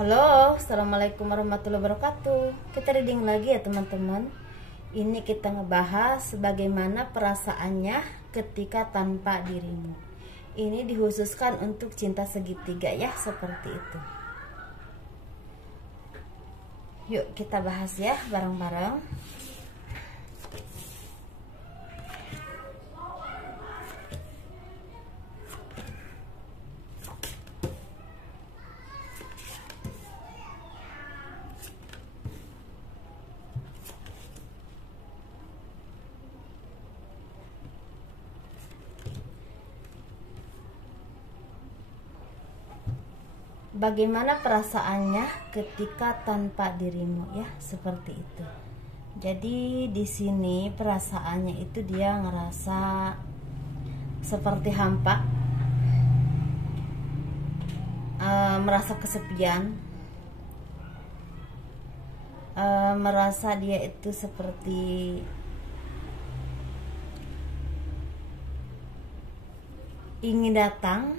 Halo, assalamualaikum warahmatullahi wabarakatuh. Kita reading lagi ya teman-teman. Ini kita ngebahas bagaimana perasaannya ketika tanpa dirimu. Ini dikhususkan untuk cinta segitiga ya, seperti itu. Yuk kita bahas ya bareng-bareng. Bagaimana perasaannya ketika tanpa dirimu ya, seperti itu. Jadi di sini perasaannya itu dia ngerasa seperti hampa, merasa kesepian, merasa dia itu seperti ingin datang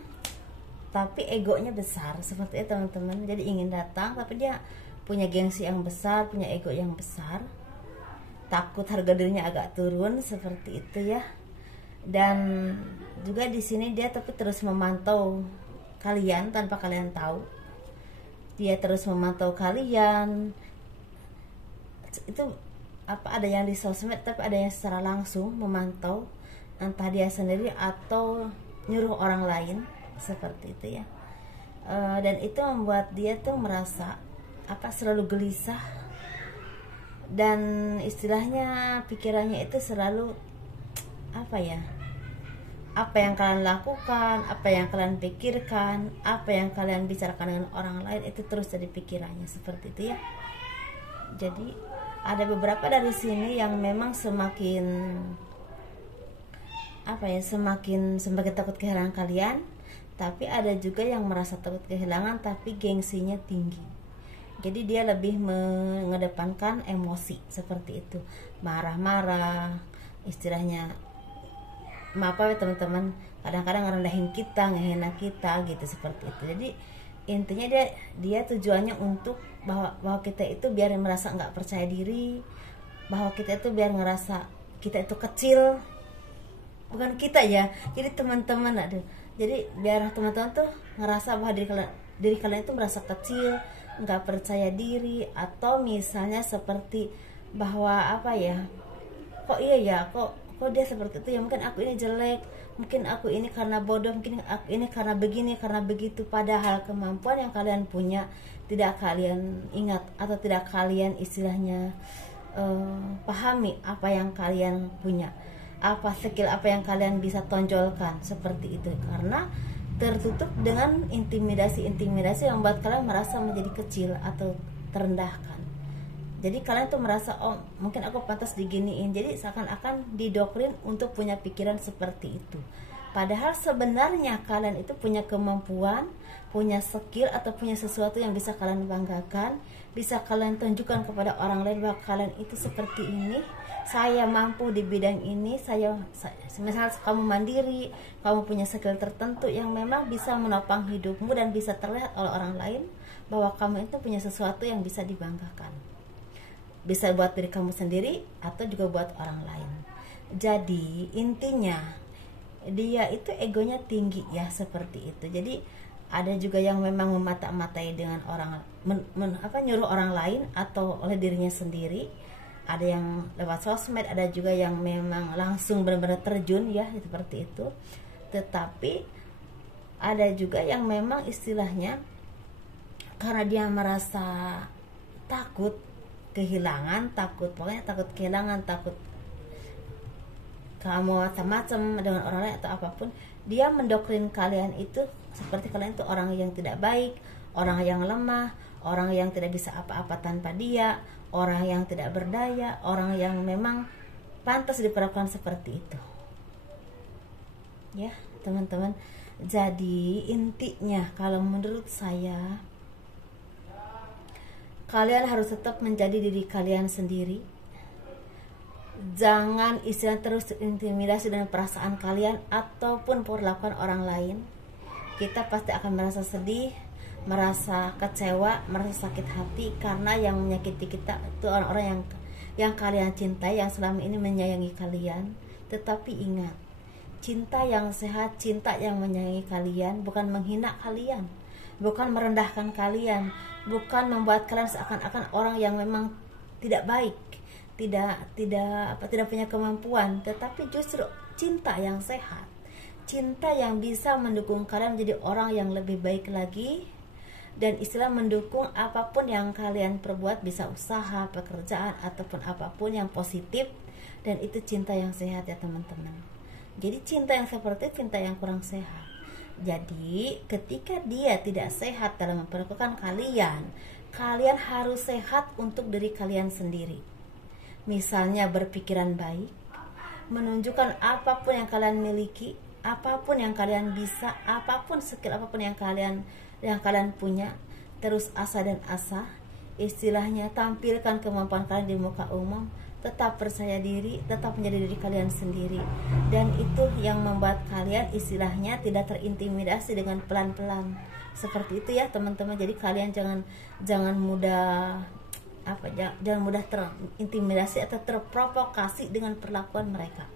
tapi egonya besar, seperti itu teman-teman. Jadi ingin datang tapi dia punya gengsi yang besar, punya ego yang besar, takut harga dirinya agak turun, seperti itu ya. Dan juga di sini dia tapi terus memantau kalian tanpa kalian tahu. Dia terus memantau kalian. Itu apa, ada yang di sosmed tapi ada yang secara langsung memantau, entah dia sendiri atau nyuruh orang lain, seperti itu ya. Dan itu membuat dia tuh merasa selalu gelisah, dan istilahnya pikirannya itu selalu apa yang kalian lakukan, apa yang kalian pikirkan, apa yang kalian bicarakan dengan orang lain, itu terus jadi pikirannya, seperti itu ya. Jadi ada beberapa dari sini yang memang semakin semakin takut kehilangan kalian, tapi ada juga yang merasa takut kehilangan tapi gengsinya tinggi. Jadi dia lebih mengedepankan emosi, seperti itu, marah-marah, istilahnya maaf ya teman-teman, kadang-kadang ngerendahin kita, ngehina kita gitu, seperti itu. Jadi intinya dia tujuannya untuk bahwa kita itu biar merasa nggak percaya diri, bahwa kita itu biar ngerasa kita itu kecil, bukan kita ya. Jadi teman-teman jadi biar teman-teman tuh ngerasa bahwa diri kalian itu merasa kecil, nggak percaya diri, atau misalnya seperti bahwa kok dia seperti itu ya, mungkin aku ini jelek, mungkin aku ini karena bodoh, mungkin aku ini karena begini, karena begitu. Padahal kemampuan yang kalian punya tidak kalian ingat, atau tidak kalian istilahnya pahami apa yang kalian punya, apa skill apa yang kalian bisa tonjolkan, seperti itu. Karena tertutup dengan intimidasi yang membuat kalian merasa menjadi kecil atau terendahkan. Jadi kalian tuh merasa, oh mungkin aku pantas diginiin. Jadi seakan-akan didoktrin untuk punya pikiran seperti itu. Padahal sebenarnya kalian itu punya kemampuan, punya skill, atau punya sesuatu yang bisa kalian banggakan, bisa kalian tunjukkan kepada orang lain bahwa kalian itu seperti ini, saya mampu di bidang ini, misalnya kamu mandiri, kamu punya skill tertentu yang memang bisa menopang hidupmu dan bisa terlihat oleh orang lain bahwa kamu itu punya sesuatu yang bisa dibanggakan, bisa buat diri kamu sendiri atau juga buat orang lain. Jadi intinya dia itu egonya tinggi ya, seperti itu. Jadi ada juga yang memang memata-matai dengan orang, nyuruh orang lain atau oleh dirinya sendiri. Ada yang lewat sosmed, ada juga yang memang langsung benar-benar terjun ya, seperti itu. Tetapi ada juga yang memang istilahnya karena dia merasa takut kehilangan, takut kehilangan, takut kamu macam-macam dengan orang lain atau apapun, dia mendoktrin kalian itu seperti kalian itu orang yang tidak baik, orang yang lemah, orang yang tidak bisa apa-apa tanpa dia, orang yang tidak berdaya, orang yang memang pantas diperlakukan seperti itu ya teman-teman. Jadi intinya kalau menurut saya, kalian harus tetap menjadi diri kalian sendiri. Jangan istilah terus intimidasi dengan perasaan kalian ataupun perlakuan orang lain. Kita pasti akan merasa sedih, merasa kecewa, merasa sakit hati karena yang menyakiti kita itu orang-orang yang kalian cintai, yang selama ini menyayangi kalian. Tetapi ingat, cinta yang sehat, cinta yang menyayangi kalian bukan menghina kalian, bukan merendahkan kalian, bukan membuat kalian seakan-akan orang yang memang tidak baik, tidak punya kemampuan, tetapi justru cinta yang sehat, cinta yang bisa mendukung kalian menjadi orang yang lebih baik lagi, dan istilah mendukung apapun yang kalian perbuat, bisa usaha, pekerjaan, ataupun apapun yang positif, dan itu cinta yang sehat ya teman-teman. Jadi cinta yang seperti cinta yang kurang sehat. Jadi ketika dia tidak sehat dalam memperlakukan kalian, kalian harus sehat untuk diri kalian sendiri. Misalnya berpikiran baik, menunjukkan apapun yang kalian miliki, apapun yang kalian bisa, apapun skill apapun yang kalian punya, terus asa dan asa, istilahnya tampilkan kemampuan kalian di muka umum, tetap percaya diri, tetap menjadi diri kalian sendiri, dan itu yang membuat kalian istilahnya tidak terintimidasi dengan pelan-pelan, seperti itu ya teman-teman. Jadi kalian jangan mudah terintimidasi atau terprovokasi dengan perlakuan mereka,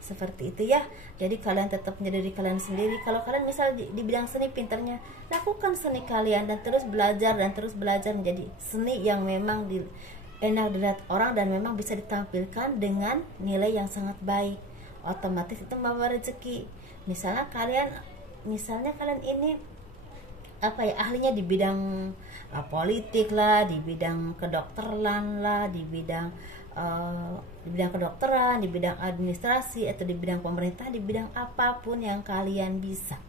seperti itu ya. Jadi kalian tetap menjadi diri kalian sendiri. Kalau kalian misal di bidang seni pintarnya, lakukan seni kalian dan terus belajar menjadi seni yang memang enak dilihat orang dan memang bisa ditampilkan dengan nilai yang sangat baik. Otomatis itu membawa rezeki. Misalnya kalian ini ahlinya di bidang politik lah, di bidang kedokteran lah, di bidang kedokteran, di bidang administrasi, atau di bidang pemerintah, di bidang apapun yang kalian bisa,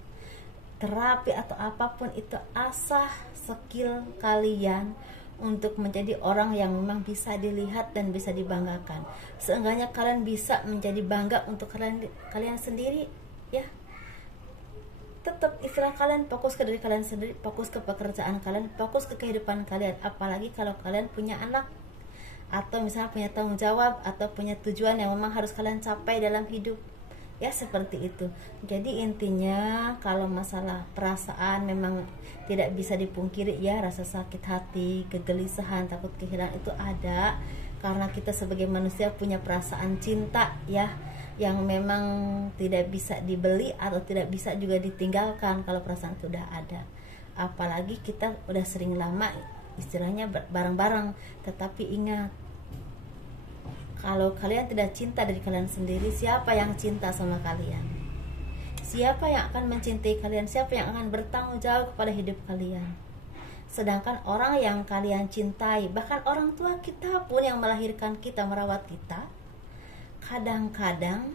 terapi atau apapun itu, asah skill kalian untuk menjadi orang yang memang bisa dilihat dan bisa dibanggakan. Seenggaknya kalian bisa menjadi bangga untuk kalian sendiri ya. Tetap istilah kalian fokus ke diri kalian sendiri, fokus ke pekerjaan kalian, fokus ke kehidupan kalian. Apalagi kalau kalian punya anak, atau misalnya punya tanggung jawab, atau punya tujuan yang memang harus kalian capai dalam hidup ya, seperti itu. Jadi intinya kalau masalah perasaan memang tidak bisa dipungkiri ya, rasa sakit hati, kegelisahan, takut kehilangan itu ada, karena kita sebagai manusia punya perasaan cinta ya, yang memang tidak bisa dibeli atau tidak bisa juga ditinggalkan kalau perasaan itu udah ada. Apalagi kita udah sering lama istilahnya bareng-bareng. Tetapi ingat, kalau kalian tidak cinta dari kalian sendiri, siapa yang cinta sama kalian? Siapa yang akan mencintai kalian? Siapa yang akan bertanggung jawab kepada hidup kalian? Sedangkan orang yang kalian cintai, bahkan orang tua kita pun yang melahirkan kita, merawat kita, kadang-kadang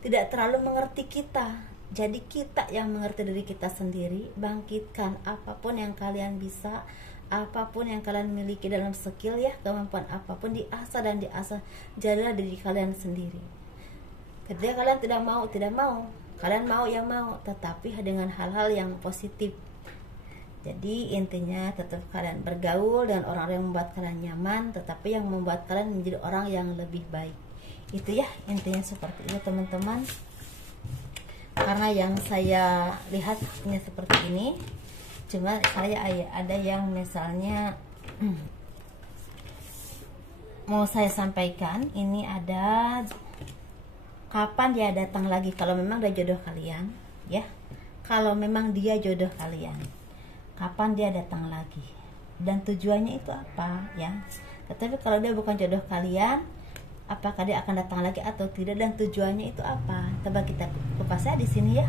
tidak terlalu mengerti kita. Jadi kita yang mengerti diri kita sendiri. Bangkitkan apapun yang kalian bisa, apapun yang kalian miliki dalam skill ya, kemampuan apapun, diasah dan diasah. Jadilah diri kalian sendiri. Ketika kalian tidak mau, kalian mau yang mau, tetapi dengan hal-hal yang positif. Jadi intinya tetap kalian bergaul dengan orang-orang yang membuat kalian nyaman, tetapi yang membuat kalian menjadi orang yang lebih baik. Itu ya intinya seperti itu teman-teman. Karena yang saya lihat ini seperti ini. Cuma saya ada yang misalnya mau saya sampaikan, ini ada kapan dia datang lagi kalau memang dia jodoh kalian ya. Kalau memang dia jodoh kalian, kapan dia datang lagi dan tujuannya itu apa ya. Tetapi kalau dia bukan jodoh kalian, apakah dia akan datang lagi atau tidak dan tujuannya itu apa? Coba kita kupas di sini ya.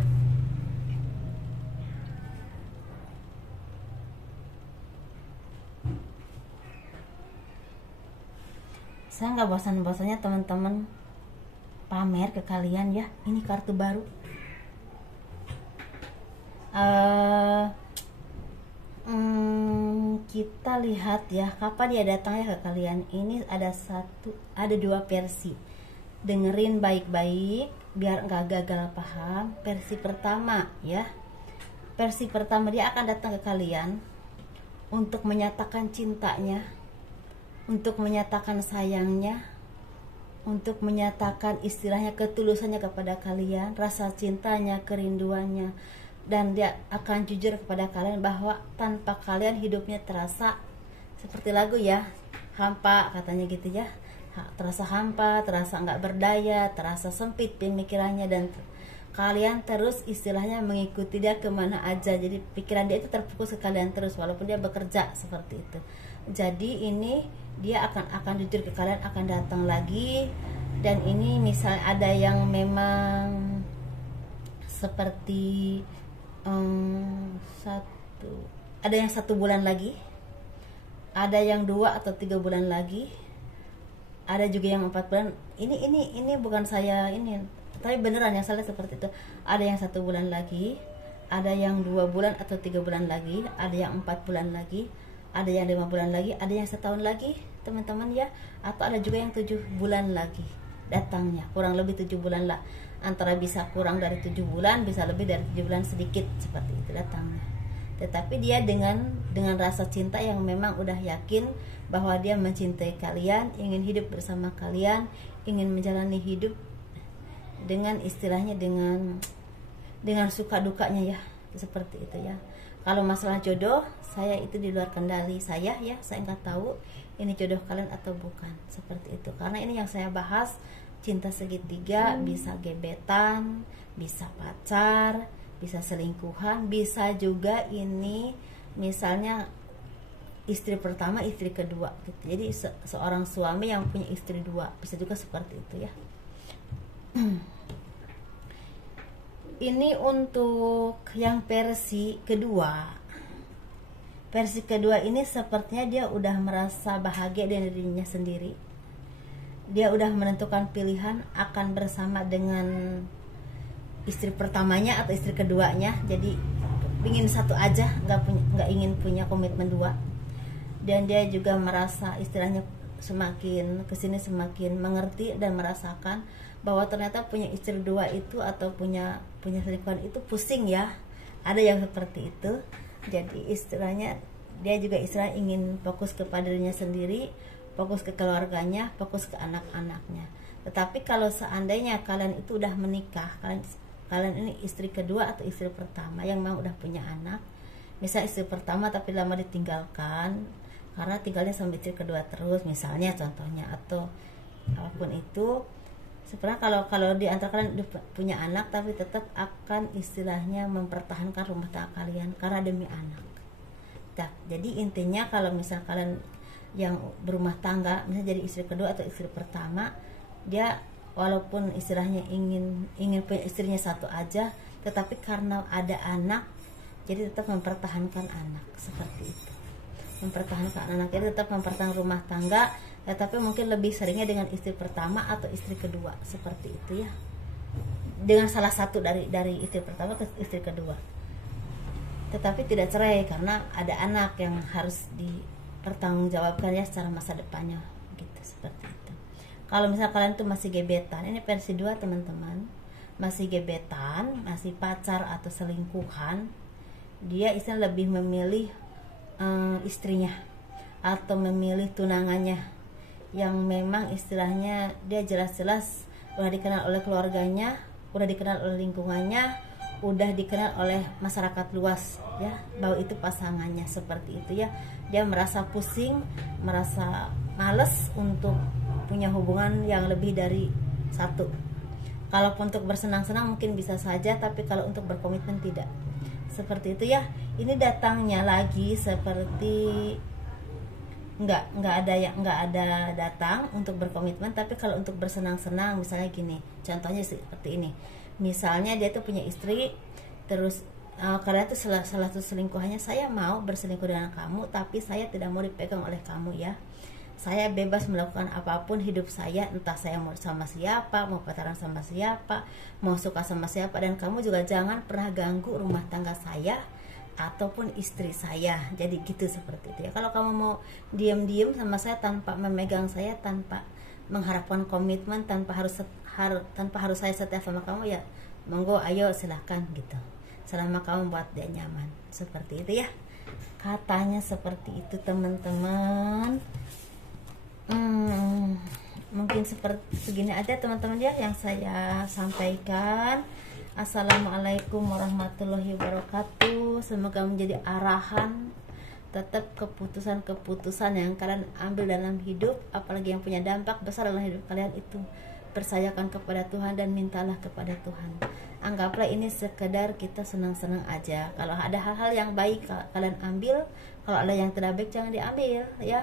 Saya nggak bosan-bosannya teman-teman pamer ke kalian ya. Ini kartu baru. Kita lihat ya kapan dia datang ya ke kalian. Ini ada dua versi. Dengerin baik-baik biar nggak gagal paham. Versi pertama ya. Versi pertama, dia akan datang ke kalian untuk menyatakan cintanya, untuk menyatakan sayangnya, untuk menyatakan istilahnya ketulusannya kepada kalian, rasa cintanya, kerinduannya, dan dia akan jujur kepada kalian bahwa tanpa kalian hidupnya terasa seperti lagu ya, hampa katanya gitu ya, terasa hampa, terasa nggak berdaya, terasa sempit pemikirannya, dan kalian terus istilahnya mengikuti dia kemana aja. Jadi pikiran dia itu terfokus ke kalian terus walaupun dia bekerja seperti itu. Jadi ini dia akan jujur ke kalian, akan datang lagi. Dan ini misal ada yang memang seperti ada yang 1 bulan lagi, ada yang 2 atau 3 bulan lagi, ada juga yang 4 bulan. Ini bukan saya ini, tapi beneran yang salah seperti itu. Ada yang 1 bulan lagi, ada yang 2 bulan atau 3 bulan lagi, ada yang 4 bulan lagi, ada yang 5 bulan lagi, ada yang setahun lagi teman-teman ya, atau ada juga yang 7 bulan lagi datangnya, kurang lebih 7 bulan lah, antara bisa kurang dari 7 bulan, bisa lebih dari 7 bulan sedikit, seperti itu datangnya. Tetapi dia dengan rasa cinta yang memang udah yakin bahwa dia mencintai kalian, ingin hidup bersama kalian, ingin menjalani hidup dengan istilahnya dengan suka dukanya ya, seperti itu ya. Kalau masalah jodoh, saya itu di luar kendali saya ya, saya nggak tahu ini jodoh kalian atau bukan, seperti itu. Karena ini yang saya bahas, cinta segitiga, bisa gebetan, bisa pacar, bisa selingkuhan, bisa juga ini misalnya istri pertama, istri kedua gitu. Jadi seorang suami yang punya istri 2, bisa juga seperti itu ya. Ini untuk yang versi kedua. Versi kedua ini sepertinya dia udah merasa bahagia dengan dirinya sendiri. Dia udah menentukan pilihan akan bersama dengan istri pertamanya atau istri keduanya. Jadi ingin satu aja, nggak ingin punya komitmen 2. Dan dia juga merasa istilahnya semakin kesini semakin mengerti dan merasakan bahwa ternyata punya istri 2 itu atau punya selingkuhan itu pusing ya. Ada yang seperti itu. Jadi istilahnya dia juga ingin fokus kepada dirinya sendiri, fokus ke keluarganya, fokus ke anak-anaknya. Tetapi kalau seandainya kalian itu udah menikah, kalian ini istri kedua atau istri pertama yang memang udah punya anak, misal istri pertama tapi lama ditinggalkan karena tinggalnya sama istri kedua terus misalnya contohnya, atau apapun itu, sebenarnya kalau di antara kalian udah punya anak tapi tetap akan istilahnya mempertahankan rumah tangga kalian karena demi anak. Nah, jadi intinya kalau misal kalian yang berumah tangga, misalnya jadi istri kedua atau istri pertama, dia walaupun istilahnya ingin punya istrinya 1 aja, tetapi karena ada anak, jadi tetap mempertahankan anak, seperti itu. Mempertahankan anak, jadi tetap mempertahankan rumah tangga, tetapi mungkin lebih seringnya dengan istri pertama atau istri kedua, seperti itu ya. Dengan salah satu dari istri pertama ke istri kedua. Tetapi tidak cerai karena ada anak yang harus dipertanggungjawabkan ya secara masa depannya, gitu, seperti itu. Kalau misalnya kalian tuh masih gebetan, ini versi 2 teman-teman, masih gebetan, masih pacar atau selingkuhan, dia istilah lebih memilih istrinya atau memilih tunangannya yang memang istilahnya dia jelas-jelas udah dikenal oleh keluarganya, udah dikenal oleh lingkungannya, udah dikenal oleh masyarakat luas ya bahwa itu pasangannya, seperti itu ya. Dia merasa pusing, merasa males untuk punya hubungan yang lebih dari 1. Kalaupun untuk bersenang-senang mungkin bisa saja, tapi kalau untuk berkomitmen tidak, seperti itu ya. Ini datangnya lagi seperti nggak ada datang untuk berkomitmen, tapi kalau untuk bersenang-senang misalnya gini, contohnya seperti ini. Misalnya dia tuh punya istri, terus kalian tuh salah satu selingkuhannya, saya mau berselingkuh dengan kamu tapi saya tidak mau dipegang oleh kamu ya, saya bebas melakukan apapun hidup saya, entah saya mau sama siapa, mau pacaran sama siapa, mau suka sama siapa, dan kamu juga jangan pernah ganggu rumah tangga saya ataupun istri saya. Jadi gitu, seperti itu ya. Kalau kamu mau diam-diam sama saya tanpa memegang saya, tanpa mengharapkan komitmen, tanpa harus saya setia sama kamu, ya monggo, ayo silahkan gitu, selama kamu buat dia nyaman, seperti itu ya. Katanya seperti itu teman-teman. Mungkin seperti segini aja teman-teman ya yang saya sampaikan. Assalamualaikum warahmatullahi wabarakatuh. Semoga menjadi arahan tetap keputusan-keputusan yang kalian ambil dalam hidup, apalagi yang punya dampak besar dalam hidup kalian, itu percayakan kepada Tuhan dan mintalah kepada Tuhan. Anggaplah ini sekedar kita senang-senang aja. Kalau ada hal-hal yang baik kalian ambil, kalau ada yang tidak baik jangan diambil ya.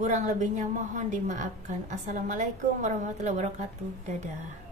Kurang lebihnya mohon dimaafkan. Assalamualaikum warahmatullahi wabarakatuh. Dadah.